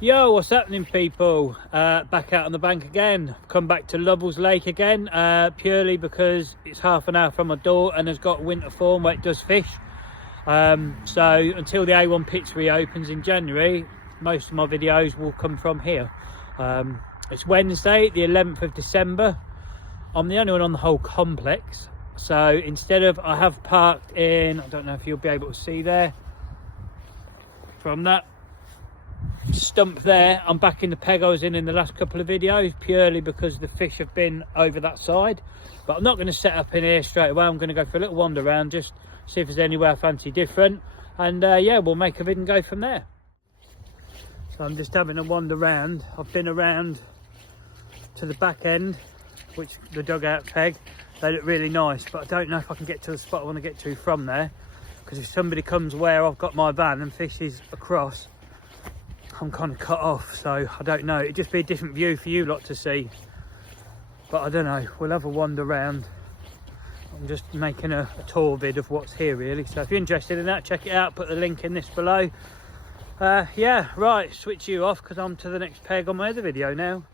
Yo, what's happening, people? Back out on the bank again. Come back to Lovells Lake again, purely because it's half an hour from my door and has got winter form where it does fish. So until the A1 pits reopens in January, most of my videos will come from here. It's Wednesday, the 11th of December. I'm the only one on the whole complex. So instead of, I have parked in, I don't know if you'll be able to see there, from that stump there, I'm back in the peg I was in the last couple of videos, purely because the fish have been over that side. But I'm not going to set up in here straight away. I'm going to go for a little wander around, just see if there's anywhere I fancy different, and yeah, we'll make a vid and go from there. So I'm just having a wander around. I've been around to the back end, which the dugout peg, they look really nice, but I don't know if I can get to the spot I want to get to from there, because if somebody comes where I've got my van and fishes across, I'm kind of cut off. So I don't know, it'd just be a different view for you lot to see, but I don't know, we'll have a wander around. I'm just making a tour vid of what's here really, so if you're interested in that, check it out, put the link in this below. Yeah, right, switch you off because I'm to the next peg on my other video now.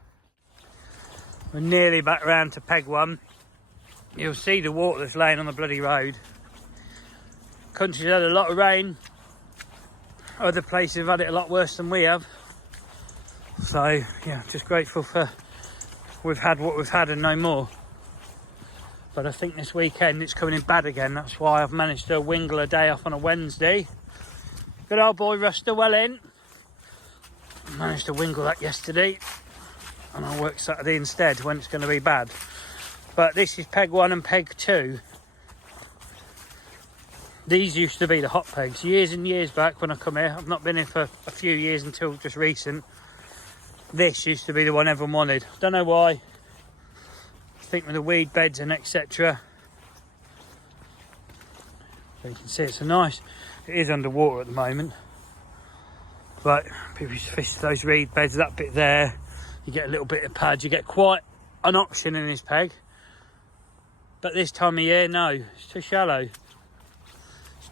We're nearly back round to peg one. You'll see the water that's laying on the bloody road. Country's had a lot of rain. Other places have had it a lot worse than we have. So yeah, just grateful for we've had what we've had and no more. But I think this weekend it's coming in bad again. That's why I've managed to wingle a day off on a Wednesday. Good old boy Ruster well in. Managed to wingle that yesterday, and I'll work Saturday instead when it's going to be bad. But this is peg one and peg two. These used to be the hot pegs years and years back when I come here. I've not been here for a few years until just recent. This used to be the one everyone wanted. Don't know why. I think with the weed beds and etc. So you can see it's a nice, it is underwater at the moment. But people fish those reed beds, that bit there, you get a little bit of pad, you get quite an option in this peg. But this time of year, no, it's too shallow.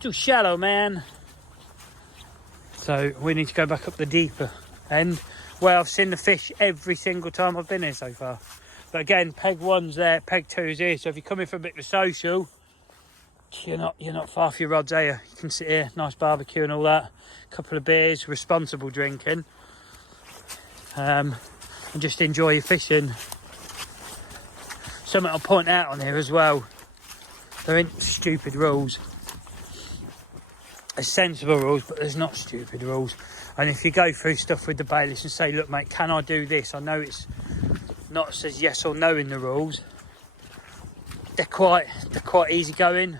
Too shallow, man. So we need to go back up the deeper end where I've seen the fish every single time I've been here so far. But again, peg one's there, peg two's here. So if you're coming for a bit of a social, you're not far for your rods, are you? You can sit here, nice barbecue and all that, a couple of beers, responsible drinking, and just enjoy your fishing. Something I'll point out on here as well, there ain't stupid rules. There's sensible rules, but there's not stupid rules. And if you go through stuff with the bailiffs and say, look mate, can I do this? I know it's not says yes or no in the rules. They're quite easy going,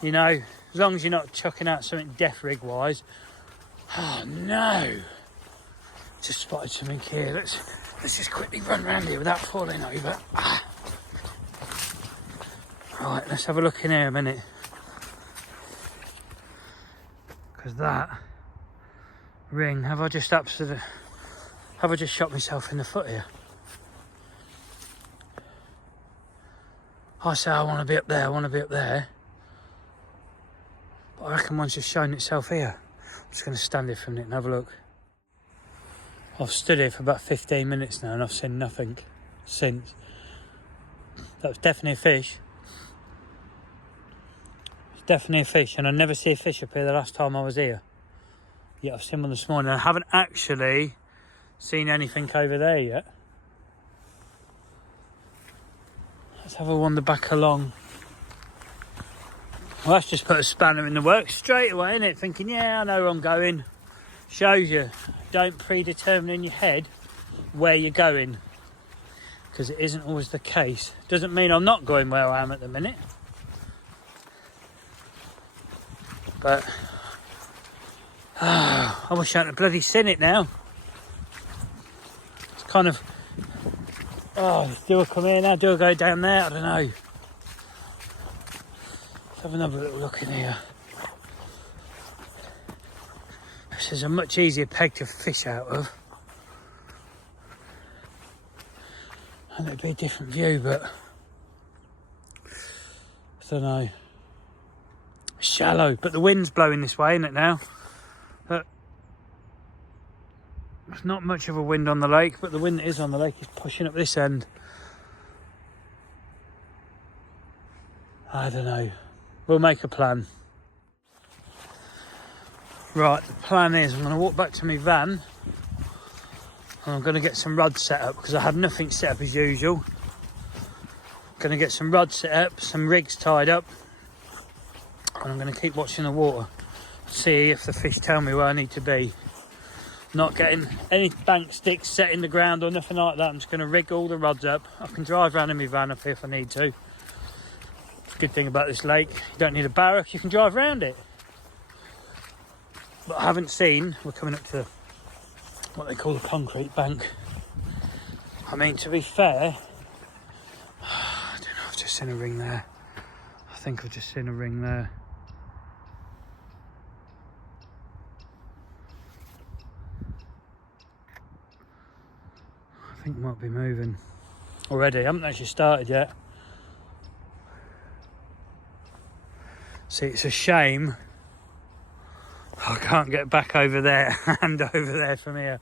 you know, as long as you're not chucking out something death rig wise. Oh no! Just spotted something here. Let's just quickly run around here without falling over. Right, let's have a look in here a minute. Because that ring, have I just shot myself in the foot here? I say I want to be up there, I want to be up there. But I reckon one's just shown itself here. I'm just going to stand here for a minute and have a look. I've stood here for about 15 minutes now and I've seen nothing since. That was definitely a fish. Definitely a fish, and I never see a fish up here the last time I was here. Yeah, I've seen one this morning. I haven't actually seen anything over there yet. Let's have a wander back along. Well, that's just put a spanner in the works straight away, isn't it? Thinking, yeah, I know where I'm going. Shows you, don't predetermine in your head where you're going, because it isn't always the case. Doesn't mean I'm not going where I am at the minute. But I wish I hadn't bloody seen it now. It's kind of, do I come here now? Do I go down there? I don't know. Let's have another little look in here. This is a much easier peg to fish out of. And it'd be a different view, but I don't know. Shallow, but the wind's blowing this way, isn't it now? There's not much of a wind on the lake, but the wind that is on the lake is pushing up this end. I don't know. We'll make a plan. Right, the plan is I'm going to walk back to my van and I'm going to get some rods set up because I had nothing set up as usual. Going to get some rods set up, some rigs tied up, and I'm going to keep watching the water, see if the fish tell me where I need to be. Not getting any bank sticks set in the ground or nothing like that. I'm just going to rig all the rods up. I can drive around in my van up here if I need to. Good thing about this lake, you don't need a barrack, you can drive around it. But I haven't seen, we're coming up to what they call the concrete bank. I mean, to be fair, I don't know, I've just seen a ring there. I think I've just seen a ring there. I think it might be moving already. I haven't actually started yet. See, it's a shame I can't get back over there and over there from here.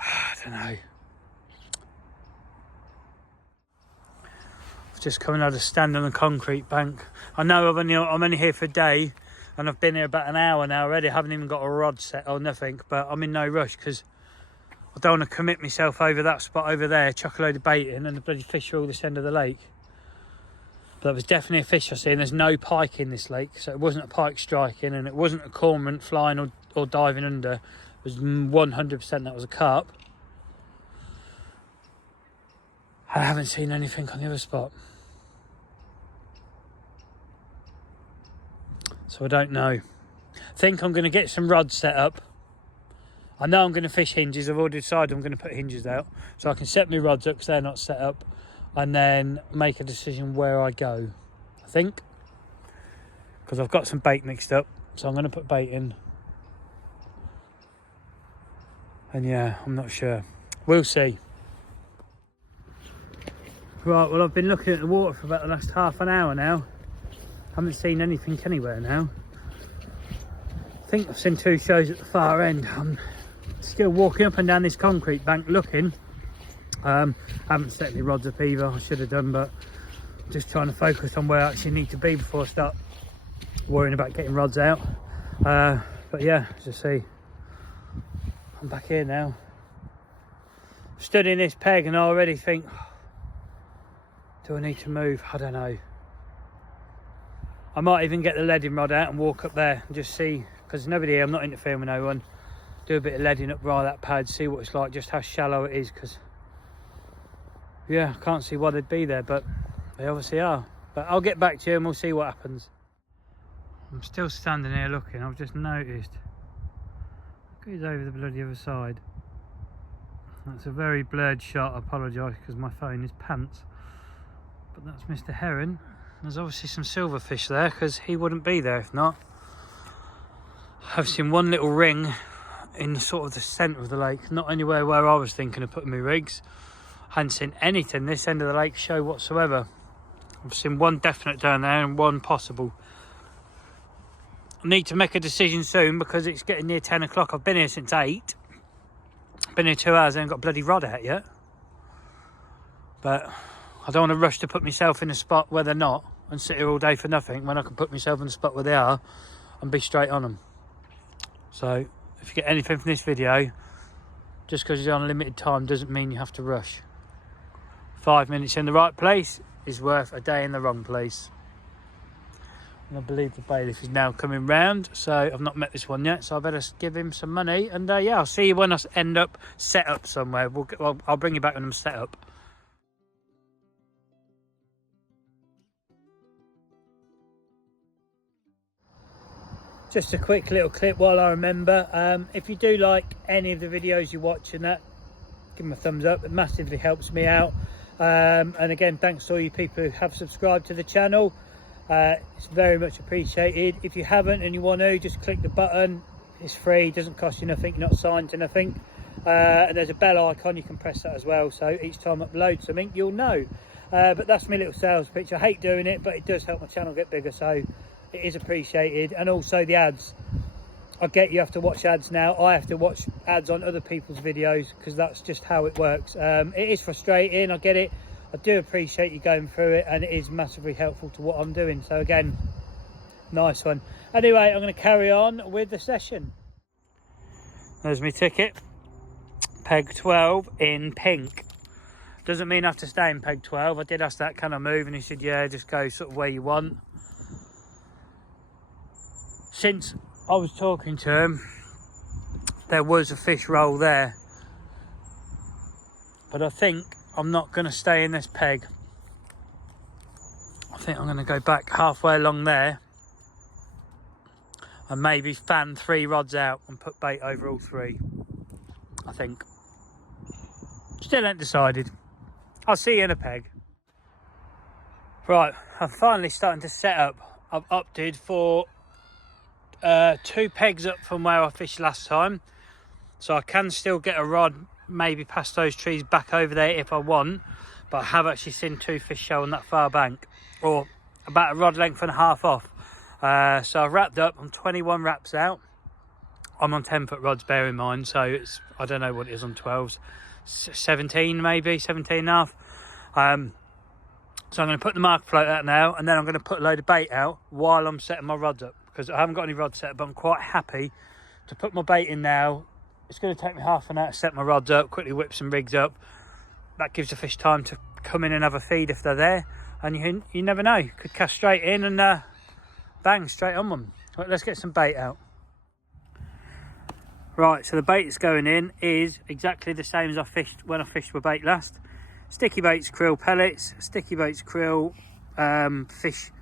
I don't know. I've just come and had a stand on the concrete bank. I know I'm only here for a day and I've been here about an hour now already. I haven't even got a rod set or nothing, but I'm in no rush because I don't want to commit myself over that spot over there, chuck a load of bait in and the bloody fish are all this end of the lake. But there was definitely a fish I see, and there's no pike in this lake, so it wasn't a pike striking and it wasn't a cormorant flying or diving under. It was 100% that was a carp. I haven't seen anything on the other spot, so I don't know. I think I'm going to get some rods set up. I know I'm going to fish hinges. I've already decided I'm going to put hinges out, so I can set my rods up because they're not set up, and then make a decision where I go, I think, because I've got some bait mixed up, so I'm going to put bait in. And yeah, I'm not sure. We'll see. Right, well, I've been looking at the water for about the last half an hour now. Haven't seen anything anywhere now. I think I've seen two shows at the far end. I'm still walking up and down this concrete bank looking. Haven't set any rods up either. I should have done, but just trying to focus on where I actually need to be before I start worrying about getting rods out. But yeah, as you see, I'm back here now. Stood in this peg and I already think, do I need to move? I don't know. I might even get the leading rod out and walk up there and just see, because there's nobody here, I'm not interfering with no one. Do a bit of leading up by that pad, see what it's like, just how shallow it is, because yeah, I can't see why they'd be there, but they obviously are. But I'll get back to you and we'll see what happens. I'm still standing here looking. I've just noticed, he's over the bloody other side. That's a very blurred shot. I apologise because my phone is pants. But that's Mr. Heron. There's obviously some silverfish there because he wouldn't be there if not. I've seen one little ring in sort of the centre of the lake, not anywhere where I was thinking of putting my rigs. I hadn't seen anything this end of the lake show whatsoever. I've seen one definite down there and one possible. I need to make a decision soon because it's getting near 10 o'clock. I've been here since 8. Been here 2 hours, I haven't got a bloody rod out yet. But I don't want to rush to put myself in a spot where they're not and sit here all day for nothing when I can put myself in a spot where they are and be straight on them. So if you get anything from this video, just because you're on limited time doesn't mean you have to rush. 5 minutes in the right place is worth a day in the wrong place. And I believe the bailiff is now coming round, so I've not met this one yet, so I better give him some money. And yeah, I'll see you when I end up set up somewhere. I'll bring you back when I'm set up. Just a quick little clip while I remember. If you do like any of the videos you watch and that, give them a thumbs up. It massively helps me out. And again, thanks to all you people who have subscribed to the channel. It's very much appreciated. If you haven't and you want to, just click the button. It's free, doesn't cost you nothing, you're not signed to nothing. And there's a bell icon, you can press that as well, so each time I upload something you'll know. But that's my little sales pitch. I hate doing it, but it does help my channel get bigger, so it is appreciated. And also the ads, I get you have to watch ads now. I have to watch ads on other people's videos because that's just how it works. It is frustrating, I get it. I do appreciate you going through it, and it is massively helpful to what I'm doing. So again, nice one. Anyway, I'm going to carry on with the session. There's my ticket. Peg 12 in pink. Doesn't mean I have to stay in peg 12. I did ask that, can I move? And he said, yeah, just go sort of where you want. Since I was talking to him, there was a fish roll there. But I think I'm not going to stay in this peg. I think I'm going to go back halfway along there and maybe fan 3 rods out and put bait over all 3. I think. Still ain't decided. I'll see you in a peg. Right, I'm finally starting to set up. I've opted for 2 pegs up from where I fished last time, so I can still get a rod maybe past those trees back over there if I want, but I have actually seen 2 fish show on that far bank, or about a rod length and a half off. So I've wrapped up. I'm 21 wraps out. I'm on 10-foot rods, bear in mind, so it's, I don't know what it is on 12s, 17 maybe, 17 and a half. So I'm going to put the marker float out now, and then I'm going to put a load of bait out while I'm setting my rods up, because I haven't got any rods set, but I'm quite happy to put my bait in now. It's going to take me half an hour to set my rods up, quickly whip some rigs up. That gives the fish time to come in and have a feed if they're there, and you never know, you could cast straight in and bang, straight on them. Right, let's get some bait out. Right, so the bait that's going in is exactly the same as I fished when I fished with bait last. Sticky baits, krill pellets, sticky baits, krill, fish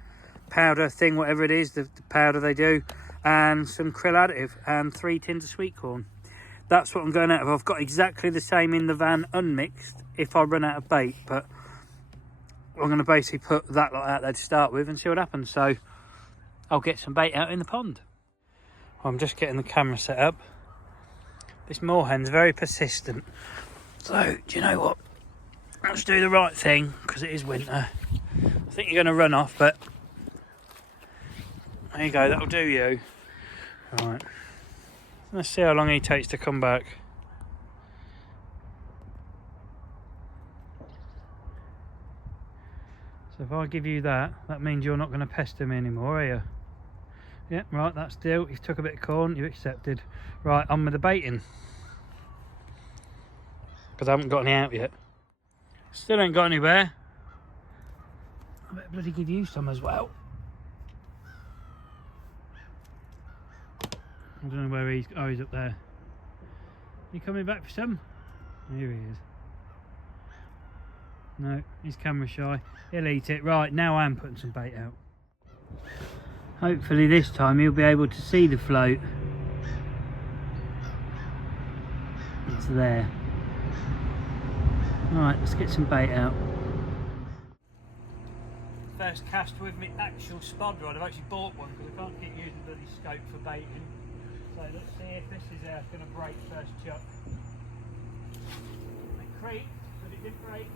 powder thing, whatever it is, the powder they do, and some krill additive, and 3 tins of sweet corn. That's what I'm going out of. I've got exactly the same in the van unmixed if I run out of bait, but I'm going to basically put that lot out there to start with and see what happens. So I'll get some bait out in the pond. I'm just getting the camera set up. This moorhen's very persistent, so do you know what, let's do the right thing, because it is winter. I think you're going to run off, but there you go, that'll do you. Right, let's see how long he takes to come back. So if I give you that, that means you're not going to pester me anymore, are you? Yeah, right, that's deal. You took a bit of corn, you accepted. Right, on with the baiting. Because I haven't got any out yet. Still ain't got anywhere. I better bloody give you some as well. I don't know where he's... Oh, he's up there. You coming back for some? Here he is. No, he's camera shy. He'll eat it. Right, now I am putting some bait out. Hopefully this time you'll be able to see the float. It's there. Alright, let's get some bait out. First cast with my actual spud rod. I've actually bought one because I can't keep using the bloody scope for baiting. So let's see if this is going to break first chuck. It creaked, but it didn't break.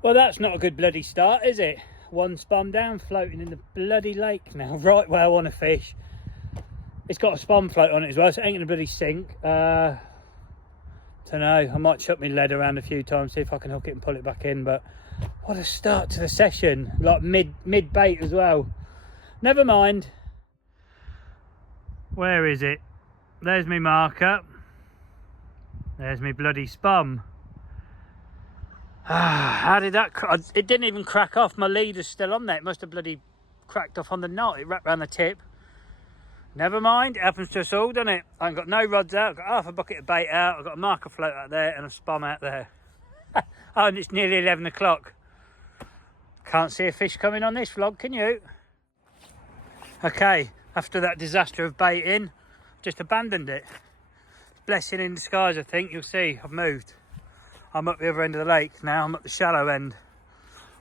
Well, that's not a good bloody start, is it? One spawn down, floating in the bloody lake now, right where I want to fish. It's got a spawn float on it as well, so it ain't gonna bloody sink. Don't know, I might chuck my lead around a few times, see if I can hook it and pull it back in, but what a start to the session, like mid bait as well. Never mind. Where is it? There's my marker. There's my bloody spum. How did that... It didn't even crack off. My leader's still on there. It must have bloody cracked off on the knot. It wrapped around the tip. Never mind, it happens to us all, doesn't it? I ain't got no rods out, I've got half a bucket of bait out, I've got a marker float out there and a spom out there. Oh, and it's nearly 11 o'clock. Can't see a fish coming on this vlog, can you? Okay, after that disaster of baiting, just abandoned it. Blessing in disguise, I think. You'll see, I've moved. I'm up the other end of the lake now, I'm at the shallow end.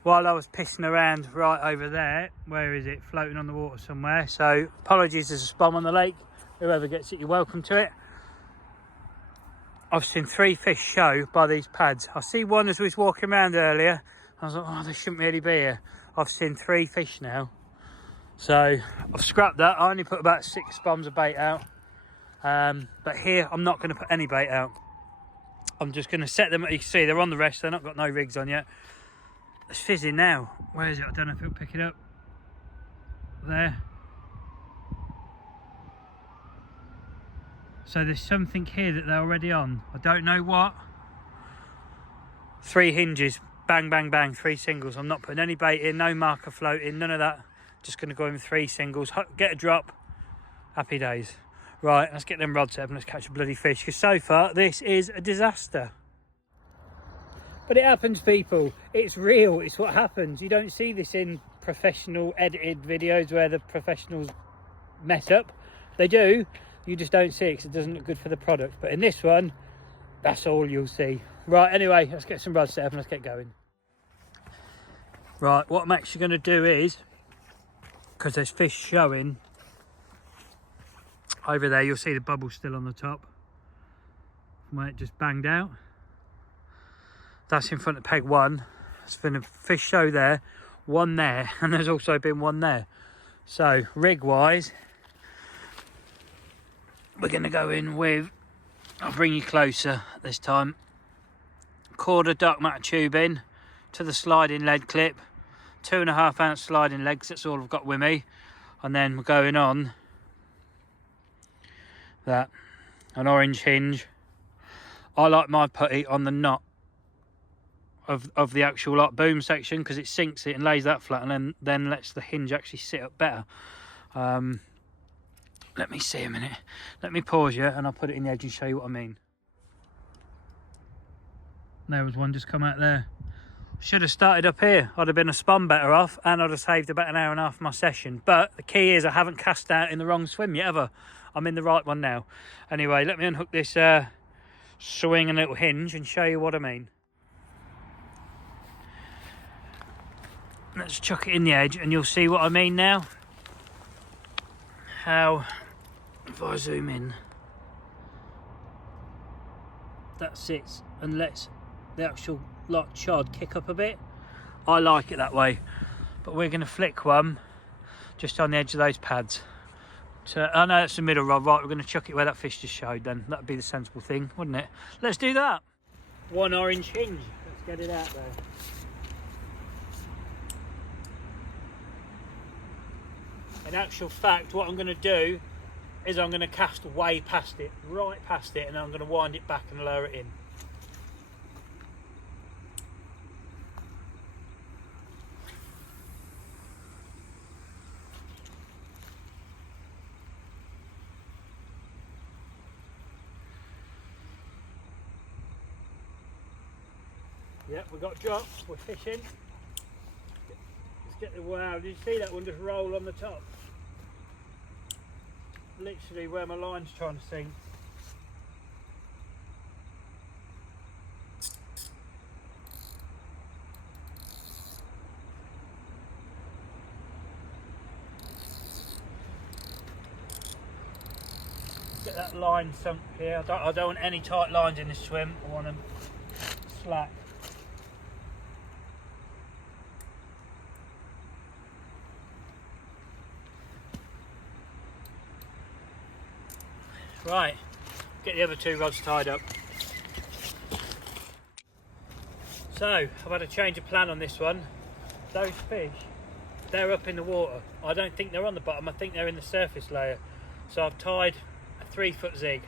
While I was pissing around right over there, where is it? Floating on the water somewhere. So apologies, there's a spom on the lake. Whoever gets it, you're welcome to it. I've seen 3 fish show by these pads. I see one as we was walking around earlier. I was like, oh, they shouldn't really be here. I've seen 3 fish now. So I've scrapped that. I only put about 6 spoms of bait out. But here, I'm not going to put any bait out. I'm just going to set them. You can see they're on the rest. They've not got no rigs on yet. It's fizzing now. Where is it? I don't know if it'll pick it up. There. So there's something here that they're already on. I don't know what. 3 hinges. Bang, bang, bang. 3 singles. I'm not putting any bait in. No marker floating. None of that. Just going to go in with 3 singles. Get a drop. Happy days. Right, let's get them rods set up and let's catch a bloody fish. Because so far, this is a disaster. But it happens, people. It's real. It's what happens. You don't see this in professional edited videos where the professionals mess up. They do. You just don't see it because it doesn't look good for the product. But in this one, that's all you'll see. Right, anyway, let's get some rods set up and let's get going. Right, what I'm actually going to do is, because there's fish showing over there, you'll see the bubble still on the top from where it just banged out. That's in front of peg 1. There's been a fish show there, 1 there, and there's also been 1 there. So rig wise, we're going to go in with, I'll bring you closer this time, Korda dark matter tubing to the sliding lead clip, 2.5 ounce sliding legs, that's all I've got with me. And then we're going on that, an orange hinge. I like my putty on the knot of the actual like boom section because it sinks it and lays that flat and then lets the hinge actually sit up better. Let me see a minute. Let me pause you and I'll put it in the edge and show you what I mean. There was one just come out there. Should have started up here. I'd have been a spom better off and I'd have saved about an hour and a half of my session. But the key is I haven't cast out in the wrong swim yet ever. I'm in the right one now. Anyway, let me unhook this swing and little hinge and show you what I mean. Let's chuck it in the edge and you'll see what I mean now. How, if I zoom in, that sits and lets the actual like chod kick up a bit. I like it that way, but we're going to flick one just on the edge of those pads. So, oh no, that's the middle rod. Right, we're going to chuck it where that fish just showed then. That'd be the sensible thing, wouldn't it? Let's do that. 1 orange hinge. Let's get it out there. In actual fact, what I'm going to do is I'm going to cast way past it, right past it, and I'm going to wind it back and lower it in. Yep, we've got drops, we're fishing. Let's get the, wow, did you see that one just roll on the top? Literally where my line's trying to sink. Get that line sunk here. I don't want any tight lines in this swim. I want them slack. Right, get the other 2 rods tied up. So, I've had a change of plan on this one. Those fish, they're up in the water. I don't think they're on the bottom, I think they're in the surface layer. So I've tied a 3-foot zig.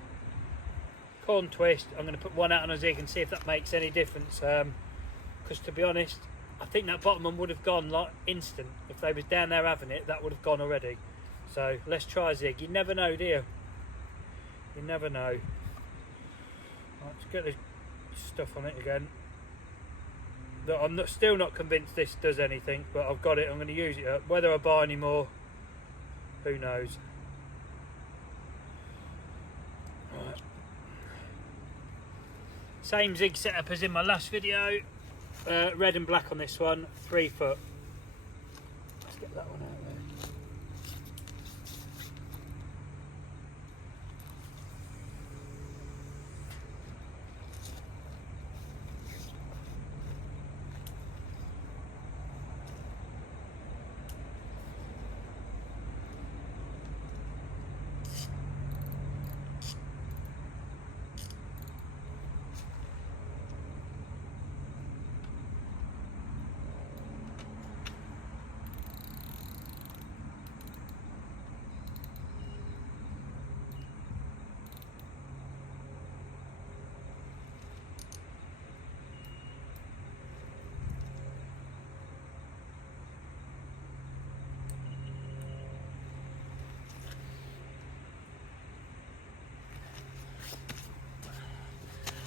Corn twist, I'm going to put one out on a zig and see if that makes any difference. Because to be honest, I think that bottom one would have gone like instant. If they was down there having it, that would have gone already. So let's try a zig. You never know, do you? You never know. Right, let's get the stuff on it again. I'm still not convinced this does anything, but I've got it. I'm going to use it up. Whether I buy any more, who knows. Right. Same zig setup as in my last video. Red and black on this one, 3 foot. Let's get that one out there.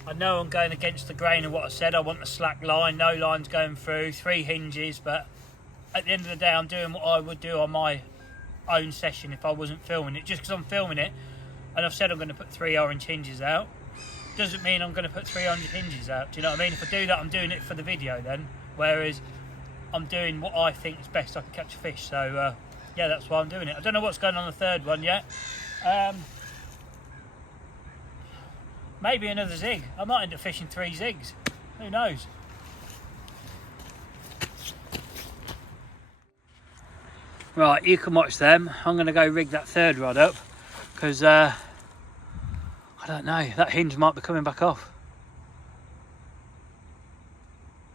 I know I'm going against the grain of what I said. I want a slack line, no lines going through, 3 hinges, but at the end of the day I'm doing what I would do on my own session if I wasn't filming it. Just because I'm filming it and I've said I'm going to put 3 orange hinges out, doesn't mean I'm going to put 3 orange hinges out. Do you know what I mean? If I do that, I'm doing it for the video then, whereas I'm doing what I think is best I can catch a fish. So yeah, that's why I'm doing it. I don't know what's going on the third one yet. Maybe another zig. I might end up fishing 3 zigs. Who knows? Right, you can watch them. I'm going to go rig that third rod up because I don't know. That hinge might be coming back off.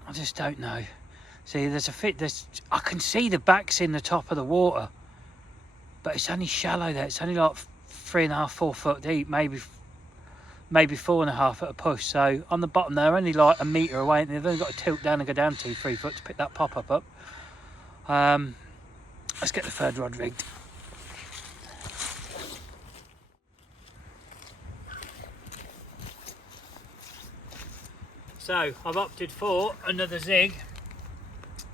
I just don't know. See, there's a fit. I can see the backs in the top of the water, but it's only shallow there. It's only like 3.5, 4 foot deep, maybe 4.5 at a push. So on the bottom they're only like a metre away, and they've only got to tilt down and go down 2-3 foot to pick that pop-up up. Let's get the third rod rigged. So I've opted for another zig,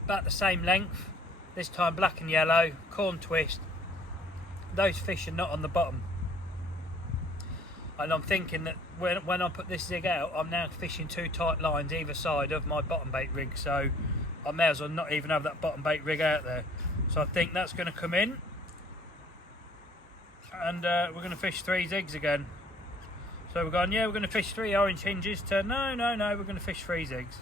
about the same length, this time black and yellow, corn twist. Those fish are not on the bottom. And I'm thinking that when I put this zig out, I'm now fishing 2 tight lines either side of my bottom bait rig, so I may as well not even have that bottom bait rig out there. So I think that's going to come in, and we're going to fish 3 zigs again. So we're going, yeah, we're going to fish 3 orange hinges, to no, we're going to fish 3 zigs.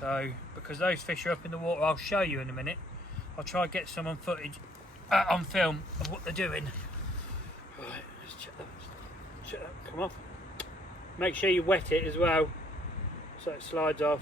So, because those fish are up in the water, I'll show you in a minute. I'll try and get some on footage, on film, of what they're doing. Right, let's check that. Come off. Make sure you wet it as well so it slides off.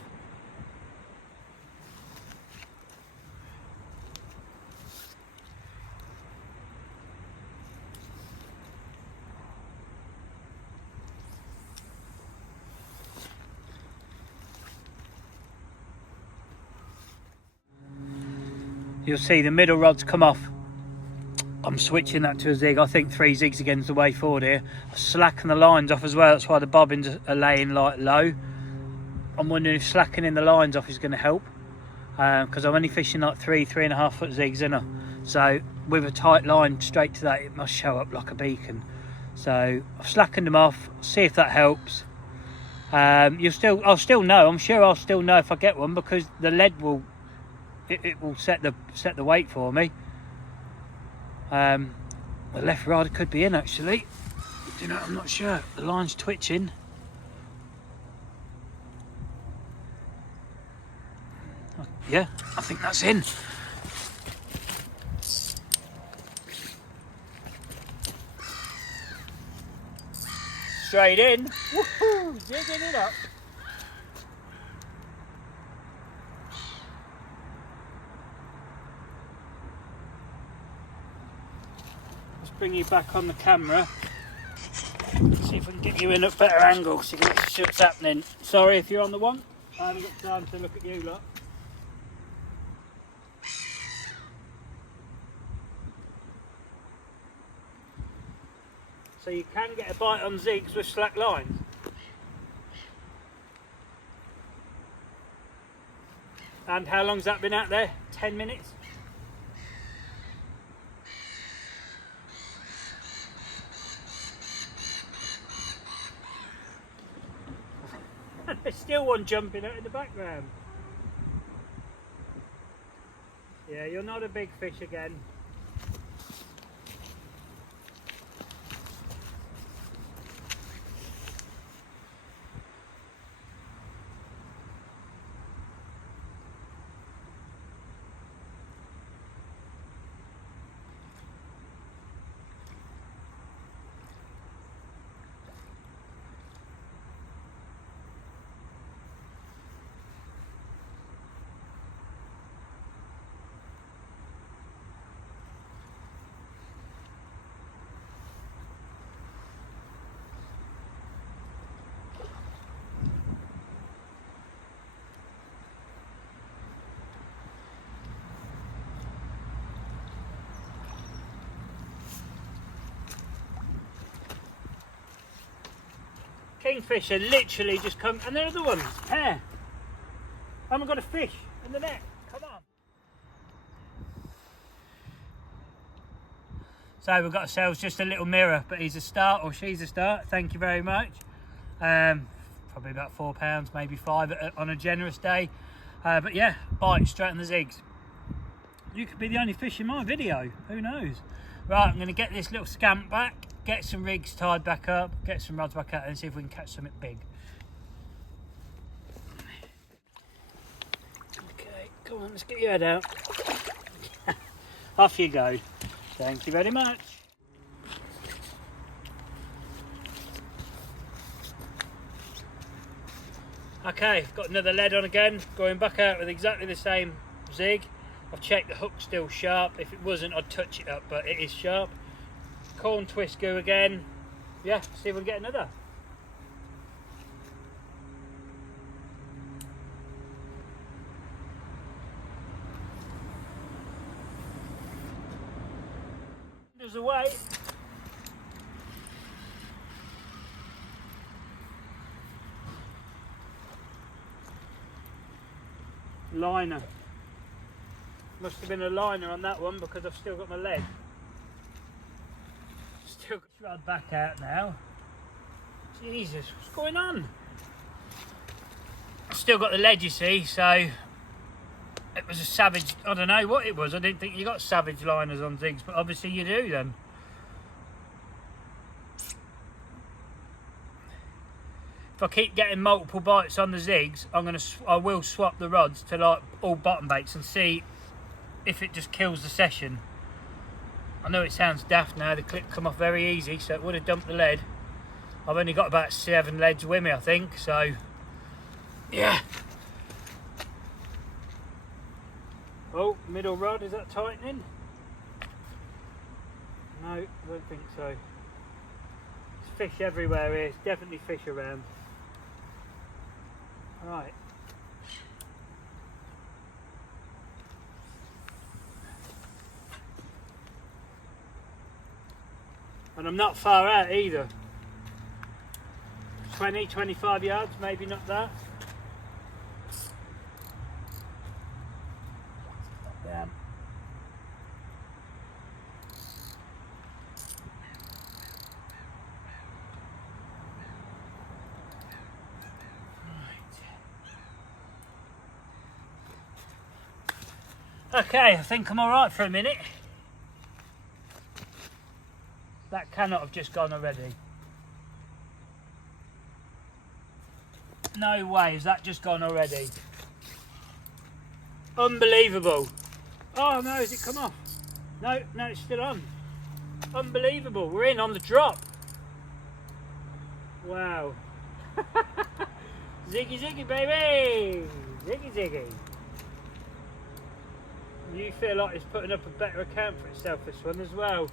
You'll see the middle rod's come off. I'm switching that to a zig. I think 3 zigs again is the way forward here. I slacken the lines off as well. That's why the bobbins are laying like low. I'm wondering if slackening the lines off is going to help, because I'm only fishing like 3.5 foot zigs, isn't I? So with a tight line straight to that, it must show up like a beacon. So I've slackened them off. See if that helps. I'll still know. I'm sure I'll still know if I get one, because the lead will will set the weight for me. The left rider could be in actually. You know, I'm not sure. The line's twitching. Yeah, I think that's in. Straight in. Woohoo! Jigging it up. Bring you back on the camera, see if we can get you in a better angle so you can see what's happening. Sorry if you're on the one, I haven't got time to look at you lot. so you can get a bite on zigs with slack lines. And how long's that been out there? 10 minutes? There's still one jumping out in the background. Yeah, you're not a big fish again. Kingfisher literally just come, and there are other ones, pair. I haven't got a fish in the net, come on. So we've got ourselves just a little mirror, but he's a start, or she's a start, thank you very much. Probably about £4, maybe 5 on a generous day. But yeah, bite straight on the zigs. You could be the only fish in my video, who knows? Right, I'm going to get this little scamp back, get some rigs tied back up, get some rods back out and see if we can catch something big. Okay, come on, let's get your head out. Off you go. Thank you very much. Okay, got another lead on again, going back out with exactly the same zig. I've checked the hook's still sharp. If it wasn't, I'd touch it up, but it is sharp. Corn twist go again. Yeah, see if we can get another. There's a way. Liner. Must have been a liner on that one because I've still got my lead. Still got the rod back out now. Jesus, what's going on? I've still got the lead, you see, so it was a savage, I don't know what it was. I didn't think you got savage liners on zigs, but obviously you do then. If I keep getting multiple bites on the zigs, I will swap the rods to like all bottom baits and see if it just kills the session. I know it sounds daft now, the clip come off very easy, so it would have dumped the lead. I've only got about 7 leads with me, I think, so yeah. Oh, middle rod, is that tightening? No, I don't think so. There's fish everywhere here, there's definitely fish around. Right. And I'm not far out either. 20, 25 yards, maybe not that. Yeah. Right. Okay, I think I'm all right for a minute. That cannot have just gone already. No way, has that just gone already? Unbelievable. Oh no, has it come off? No, no, it's still on. Unbelievable, we're in on the drop. Wow. Ziggy ziggy baby! Ziggy ziggy. You feel like it's putting up a better account for itself, this one as well.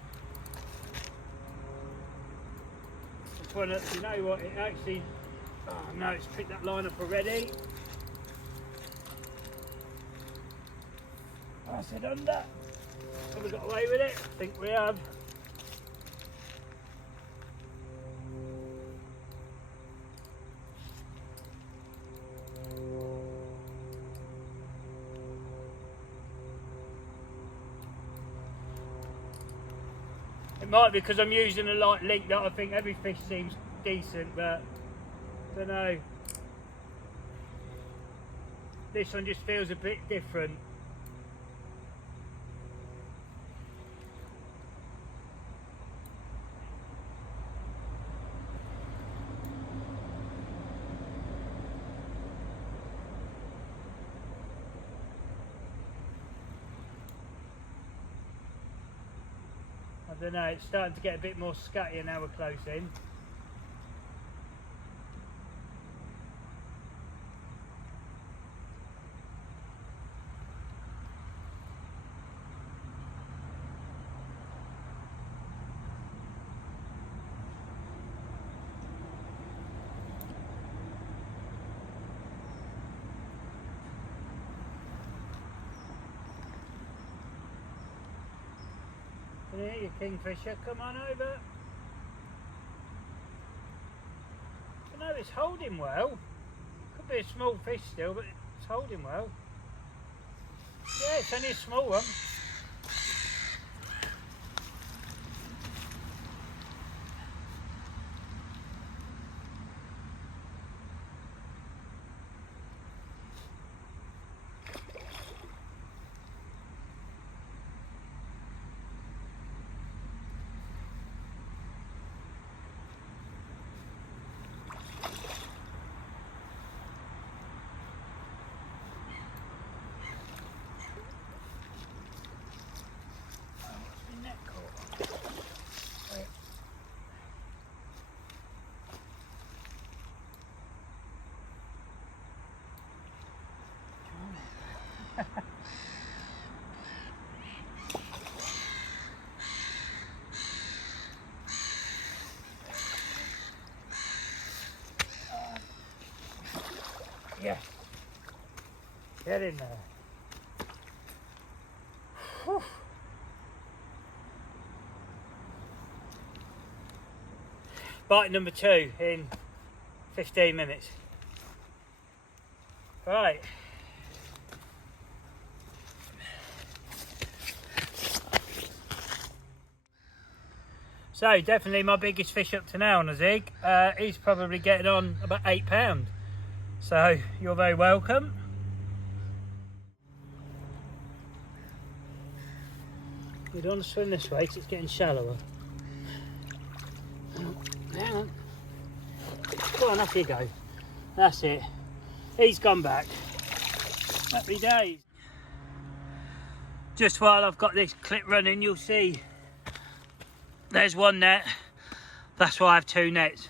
This one, you know what, it actually, oh no, it's picked that line up already. Pass it under. Have we got away with it? I think we have. It might be because I'm using a light link that I think every fish seems decent, but I don't know. This one just feels a bit different. I don't know, it's starting to get a bit more scattier now we're close in. Can you hear your kingfisher? Come on over. I know it's holding well. Could be a small fish still, but it's holding well. Yeah, it's only a small one. Yeah. Get in there. Whew. Bite number 2 in 15 minutes. Right. So definitely my biggest fish up to now on a zig. He's probably getting on about £8. So you're very welcome. We don't want to swim this way because it's getting shallower. Hang on. Go on, off you go. That's it. He's gone back. Happy days. Just while I've got this clip running, you'll see there's one net. That's why I have 2 nets,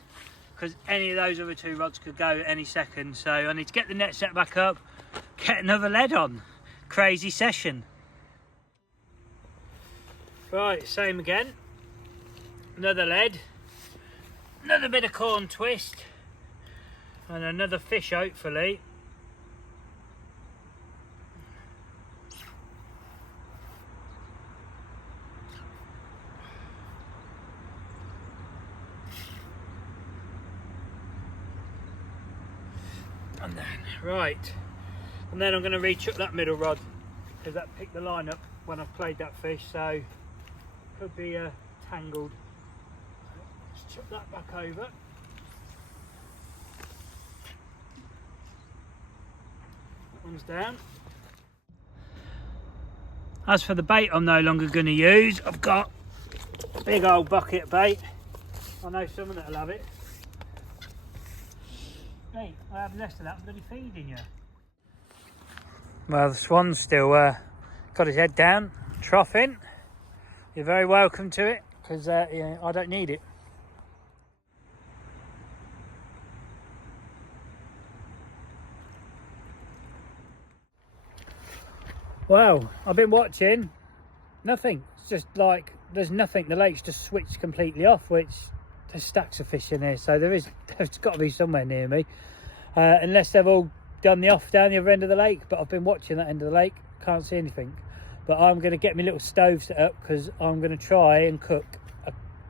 because any of those other 2 rods could go any second. So I need to get the net set back up, get another lead on. Crazy session. Right, same again. Another lead, another bit of corn twist, and another fish hopefully. And then, right, and then I'm going to reach up that middle rod because that picked the line up when I've played that fish, so could be tangled. Let's chuck that back over. That one's down. As for the bait I'm no longer going to use, I've got a big old bucket bait. I know someone that'll have it. Hey, I have less of that bloody feeding you. Well, the swan's still got his head down, troughing. You're very welcome to it, because yeah, I don't need it. Wow, I've been watching, nothing. It's just like, there's nothing. The lake's just switched completely off, which there's stacks of fish in here, so there's got to be somewhere near me. Unless they've all done the off down the other end of the lake, but I've been watching that end of the lake, can't see anything. But I'm going to get my little stove set up because I'm going to try and cook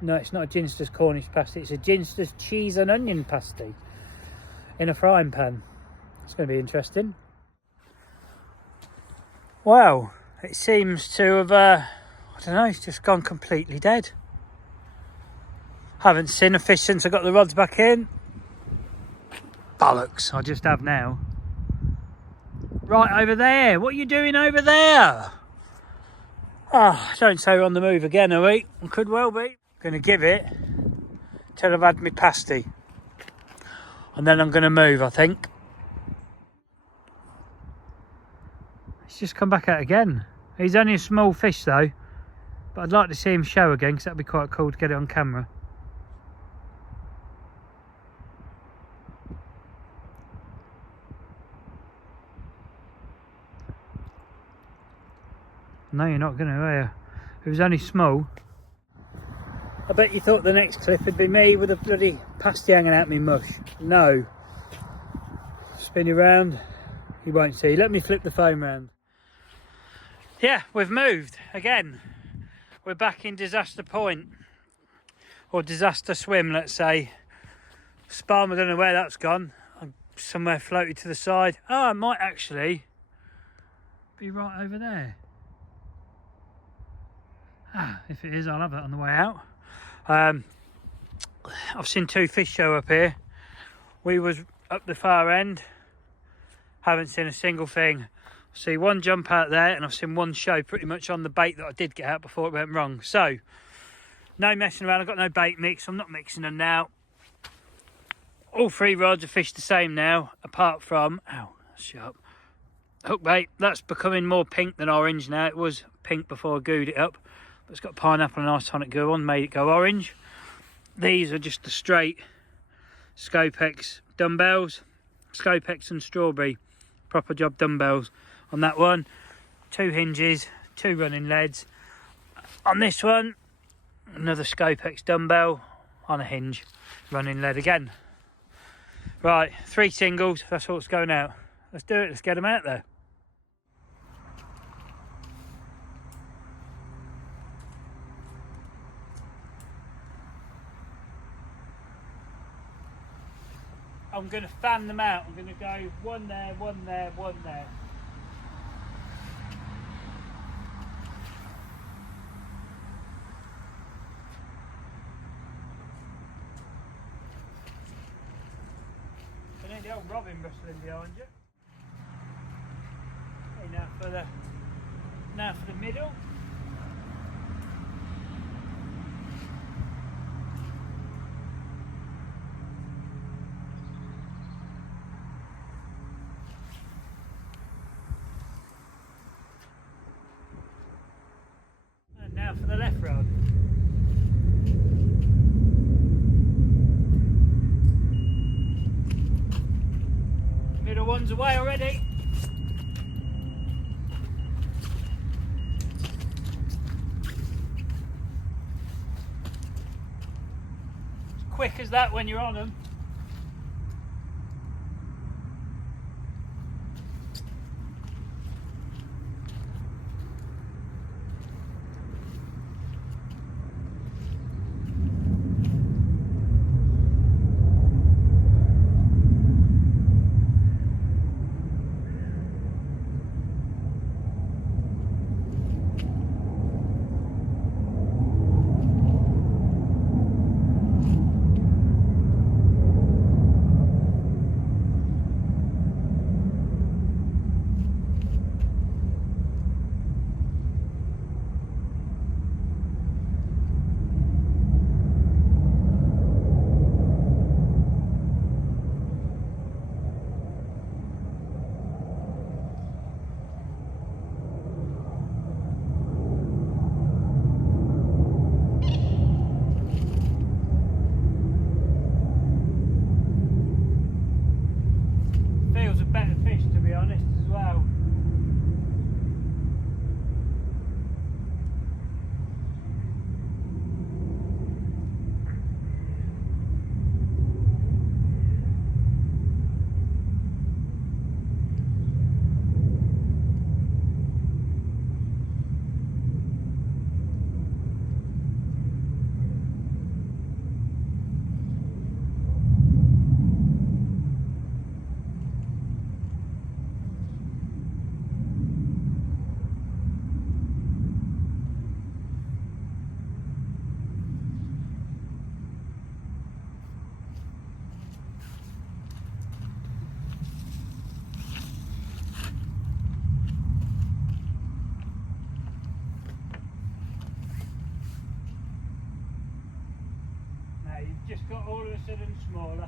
no, it's not a Ginster's Cornish pasty, it's a Ginster's cheese and onion pasty in a frying pan. It's going to be interesting. Wow, it seems to have I don't know, it's just gone completely dead. Haven't seen a fish since I got the rods back in. Bollocks, I just have now. Right over there, what are you doing over there? Oh, don't say we're on the move again, are we? Could well be. Gonna give it till I've had my pasty. And then I'm gonna move, I think. He's just come back out again. He's only a small fish though, but I'd like to see him show again because that'd be quite cool to get it on camera. No, you're not going to, are you? It was only small. I bet you thought the next clip would be me with a bloody pasty hanging out my mush. No. Spin you round, you won't see. Let me flip the phone round. Yeah, we've moved again. We're back in Disaster Point. Or Disaster Swim, let's say. Spalm, I don't know where that's gone. I'm somewhere floated to the side. Oh, it might actually be right over there. Ah, if it is, I'll have it on the way out. I've seen two fish show up here. We was up the far end. Haven't seen a single thing. I see one jump out there and I've seen one show pretty much on the bait that I did get out before it went wrong. So, no messing around. I've got no bait mix. I'm not mixing them now. All three rods are fished the same now, apart from, ow, that's sharp. Hook bait, that's becoming more pink than orange now. It was pink before I gooed it up. But it's got pineapple and ice tonic goo on, made it go orange. These are just the straight Scopex dumbbells. Scopex and strawberry. Proper job dumbbells on that one. 2 hinges, 2 running leads. On this one, another Scopex dumbbell on a hinge. Running lead again. Right, 3 singles, that's what's going out. Let's do it, let's get them out there. I'm going to fan them out. I'm going to go one there, one there, one there. I need the old Robin rustling behind you. Okay, now for the middle. Now for the left rod. Middle one's away already. As quick as that when you're on them. just got all of a sudden smaller.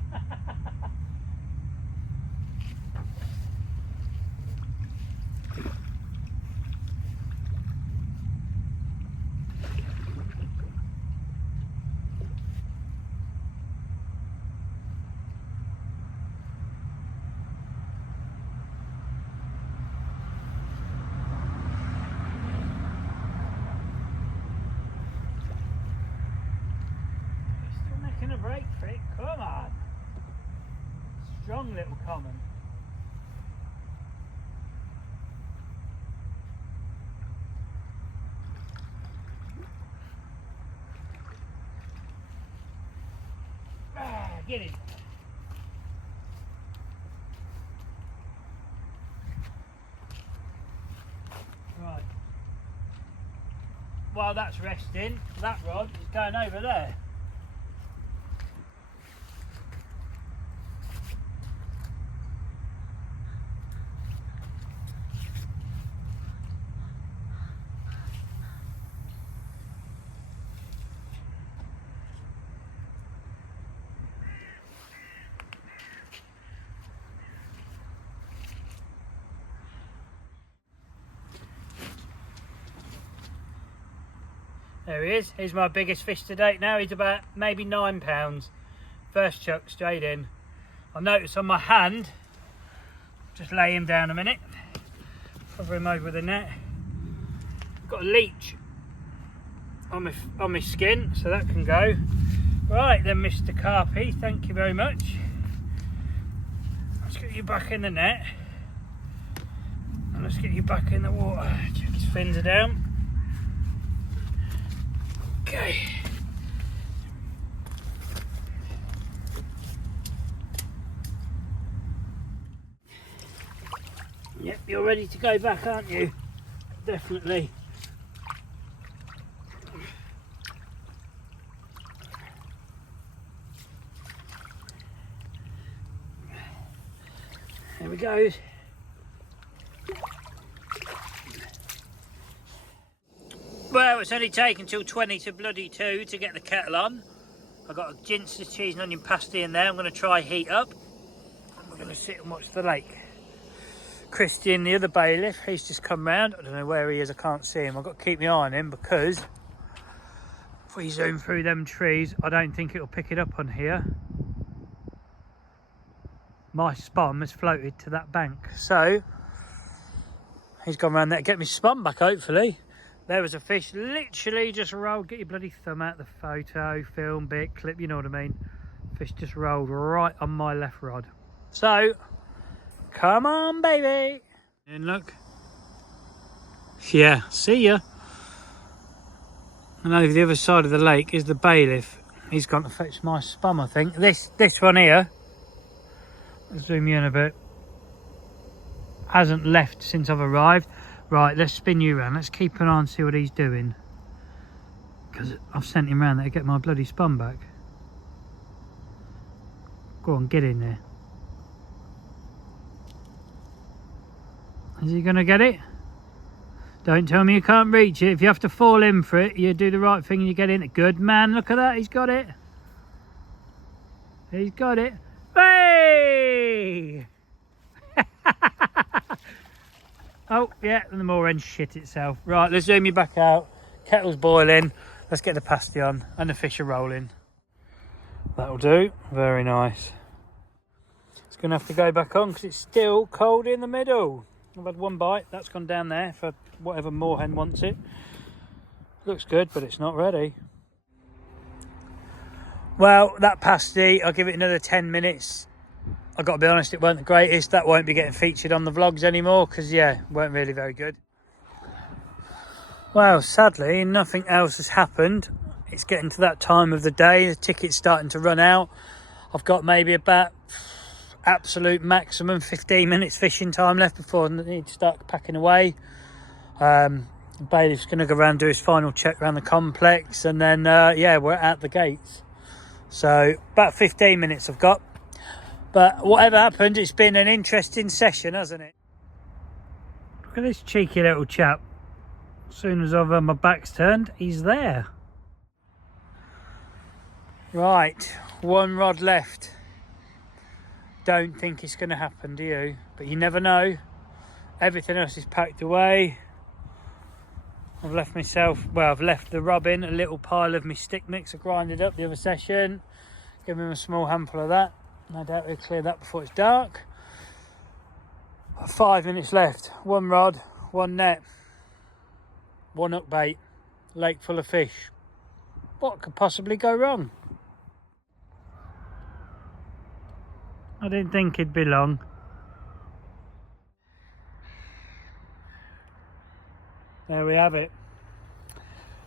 A break for it, come on. Strong little common. Get it. Right. While that's resting, that rod is going over there. There he is. He's my biggest fish to date now. He's about maybe 9 pounds. First chuck straight in. I notice on my hand, just lay him down a minute, cover him over with the net. Got a leech on my skin, so that can go. Right then, Mr. Carpy, thank you very much. Let's get you back in the net. And let's get you back in the water. Check his fins are down. Okay. Yep, you're ready to go back, aren't you? Definitely. There we go. Well, it's only taken till 20 to bloody 2 to get the kettle on. I've got a Disastrous cheese and onion pasty in there. I'm going to try heat up. And we're going to sit and watch the lake. Christian, the other bailiff, he's just come round. I don't know where he is, I can't see him. I've got to keep my eye on him because if we zoom through them trees, I don't think it'll pick it up on here. My spum has floated to that bank. So, he's gone round there to get me spum back, hopefully. There was a fish literally just rolled. Get your bloody thumb out the photo, film bit, clip, you know what I mean. Fish just rolled right on my left rod. So, come on, baby. And look. Yeah, see ya. And over the other side of the lake is the bailiff. He's gone to fetch my spum, I think. This one here, I'll zoom you in a bit, hasn't left since I've arrived. Right, let's spin you around. Let's keep an eye and see what he's doing. Because I've sent him round there to get my bloody spum back. Go on, get in there. Is he going to get it? Don't tell me you can't reach it. If you have to fall in for it, you do the right thing and you get in it. Good man, look at that. He's got it. He's got it. Hey! Oh, yeah, and the moor end shit itself. Right, let's zoom you back out. Kettle's boiling. Let's get the pasty on and the fish are rolling. That'll do. Very nice. It's going to have to go back on because it's still cold in the middle. I've had one bite. That's gone down there for whatever moorhen wants it. Looks good, but it's not ready. Well, that pasty, I'll give it another 10 minutes. I've got to be honest, it weren't the greatest. That won't be getting featured on the vlogs anymore because, yeah, weren't really very good. Well, sadly, nothing else has happened. It's getting to that time of the day. The ticket's starting to run out. I've got maybe about absolute maximum 15 minutes fishing time left before I need to start packing away. Bailiff's going to go around and do his final check around the complex and then, yeah, we're at the gates. So, about 15 minutes I've got. But whatever happened, it's been an interesting session, hasn't it? Look at this cheeky little chap. As soon as my back's turned, he's there. Right, One rod left. Don't think it's going to happen, do you? But you never know. Everything else is packed away. I've left myself, well, I've left the rubbing, a little pile of my stick mix I grinded up the other session. Give him a small handful of that. No doubt we'll clear that before it's dark. 5 minutes left. One rod, one net, one hook bait, lake full of fish. What could possibly go wrong? I didn't think it'd be long. There we have it.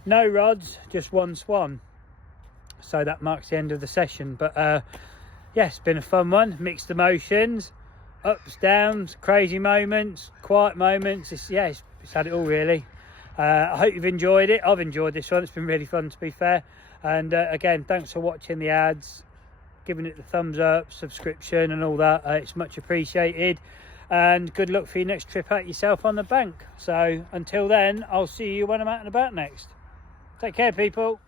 No rods, just one swan. So that marks the end of the session. But yeah, it's been a fun one. Mixed emotions, ups, downs, crazy moments, quiet moments. It's had it all really. I hope you've enjoyed it. I've enjoyed this one. It's been really fun, to be fair. And again, thanks for watching the ads, giving it the thumbs up, subscription and all that. It's much appreciated. And good luck for your next trip out yourself on the bank. So until then, I'll see you when I'm out and about next. Take care, people.